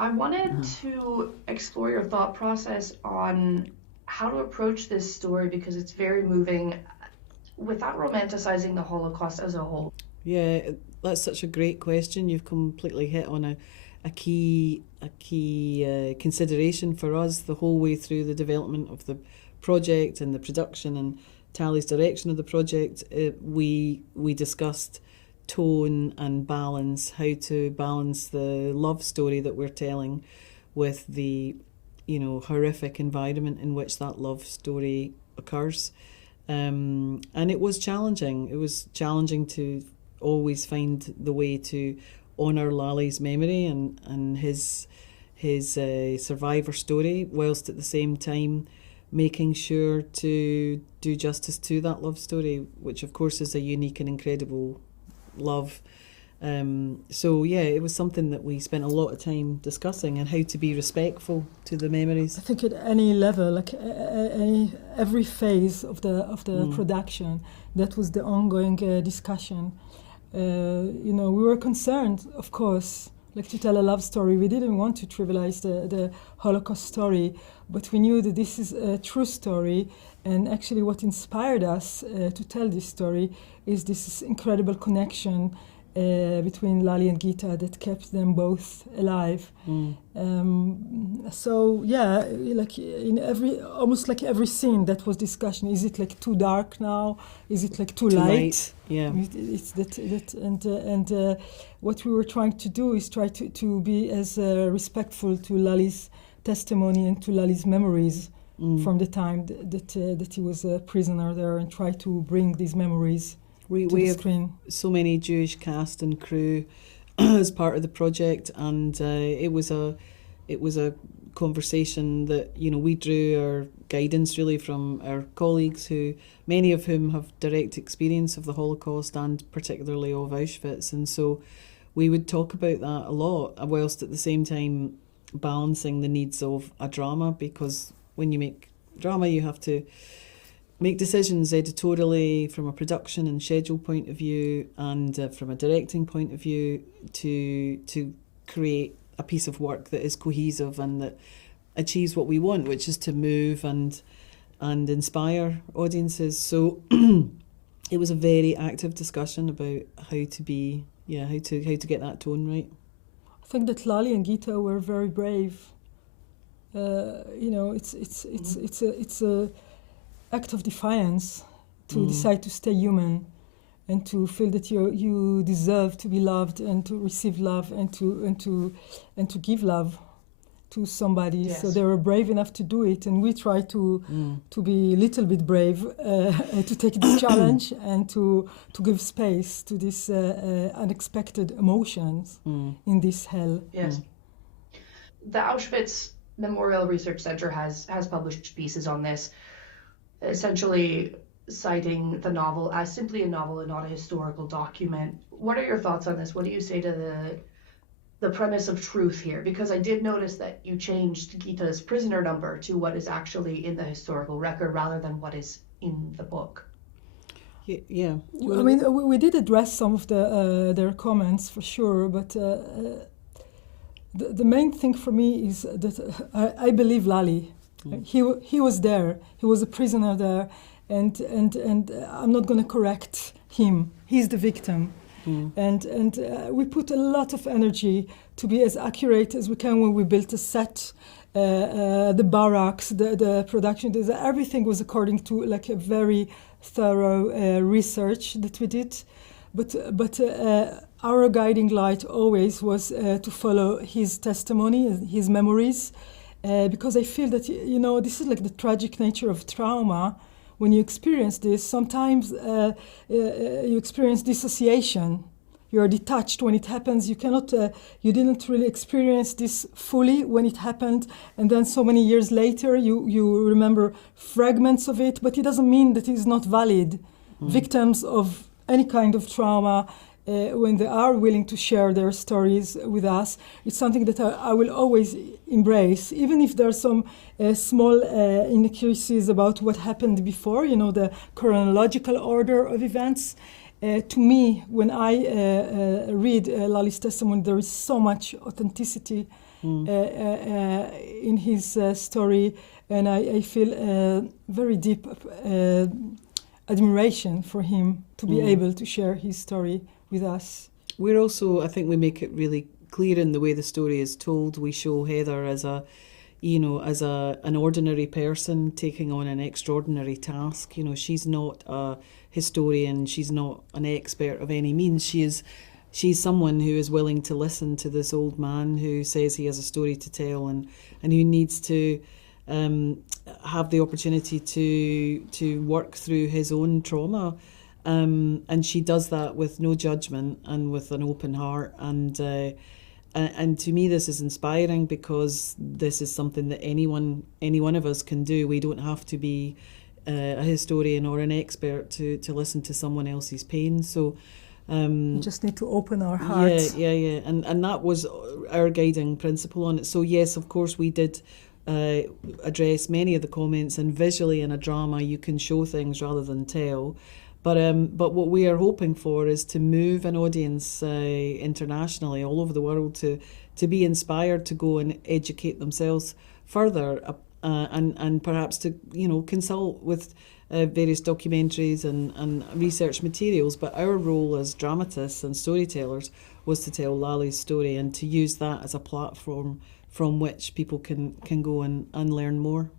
I wanted to explore your thought process on how to approach this story because it's very moving without romanticizing the Holocaust as a whole. Yeah, that's such a great question. You've completely hit on a key consideration for us the whole way through the development of the project and the production and Tali's direction of the project. We discussed tone and balance, how to balance the love story that we're telling with the horrific environment in which that love story occurs. And it was challenging. It was challenging to always find the way to honour Lali's memory and his survivor story, whilst at the same time making sure to do justice to that love story, which of course is a unique and incredible love. So yeah, it was something that we spent a lot of time discussing, and how to be respectful to the memories. I think at any level, like every phase of the production, that was the ongoing discussion. We were concerned, of course, like to tell a love story. We didn't want to trivialize the Holocaust story, but we knew that this is a true story. And actually what inspired us to tell this story is this incredible connection between Lali and Gita that kept them both alive. So yeah, like in almost like every scene that was discussion. Is it like too dark now? Is it like too light? Yeah. It's that and what we were trying to do is try to be as respectful to Lali's testimony and to Lali's memories from the time that he was a prisoner there, and try to bring these memories. We have so many Jewish cast and crew as part of the project, and it was a conversation that we drew our guidance really from our colleagues, who many of whom have direct experience of the Holocaust and particularly of Auschwitz, and so we would talk about that a lot, whilst at the same time balancing the needs of a drama, because when you make drama you have to make decisions editorially from a production and schedule point of view, and from a directing point of view, to create a piece of work that is cohesive and that achieves what we want, which is to move and inspire audiences. So it was a very active discussion about how to get that tone right. I think that Lali and Gita were very brave. It's a act of defiance to decide to stay human, and to feel that you deserve to be loved and to receive love and to give love to somebody. Yes. So they were brave enough to do it, and we try to be a little bit brave to take this challenge and to give space to these unexpected emotions in this hell. Yes. The Auschwitz Memorial Research Center has published pieces on this, essentially citing the novel as simply a novel and not a historical document. What are your thoughts on this? What do you say to the premise of truth here? Because I did notice that you changed Gita's prisoner number to what is actually in the historical record rather than what is in the book. Yeah. I mean, we did address some of their comments for sure, but the main thing for me is that I believe Lali. He was there. He was a prisoner there, and I'm not going to correct him. He's the victim, and we put a lot of energy to be as accurate as we can when we built a set, the barracks, the production. Everything was according to like a very thorough research that we did, but our guiding light always was to follow his testimony, his memories. Because I feel that, this is like the tragic nature of trauma. When you experience this, sometimes you experience dissociation. You are detached when it happens. You cannot, you didn't really experience this fully when it happened. And then so many years later, you remember fragments of it, but it doesn't mean that it is not valid. Victims of any kind of trauma, when they are willing to share their stories with us, it's something that I will always embrace, even if there are some small inaccuracies about what happened before, the chronological order of events. To me, when I read Lali's testimony, there is so much authenticity in his story, and I feel very deep admiration for him to be able to share his story with us. We're also, I think we make it really clear in the way the story is told. We show Heather as an ordinary person taking on an extraordinary task. You know, she's not a historian, she's not an expert of any means. She's someone who is willing to listen to this old man who says he has a story to tell and who needs to have the opportunity to work through his own trauma. And she does that with no judgment and with an open heart. And to me, this is inspiring because this is something that any one of us can do. We don't have to be a historian or an expert to listen to someone else's pain. So we just need to open our hearts. Yeah. And that was our guiding principle on it. So yes, of course, we did address many of the comments, and visually in a drama you can show things rather than tell. But what we are hoping for is to move an audience internationally, all over the world, to be inspired to go and educate themselves further, and perhaps to consult with various documentaries and research materials. But our role as dramatists and storytellers was to tell Lali's story and to use that as a platform from which people can go and learn more.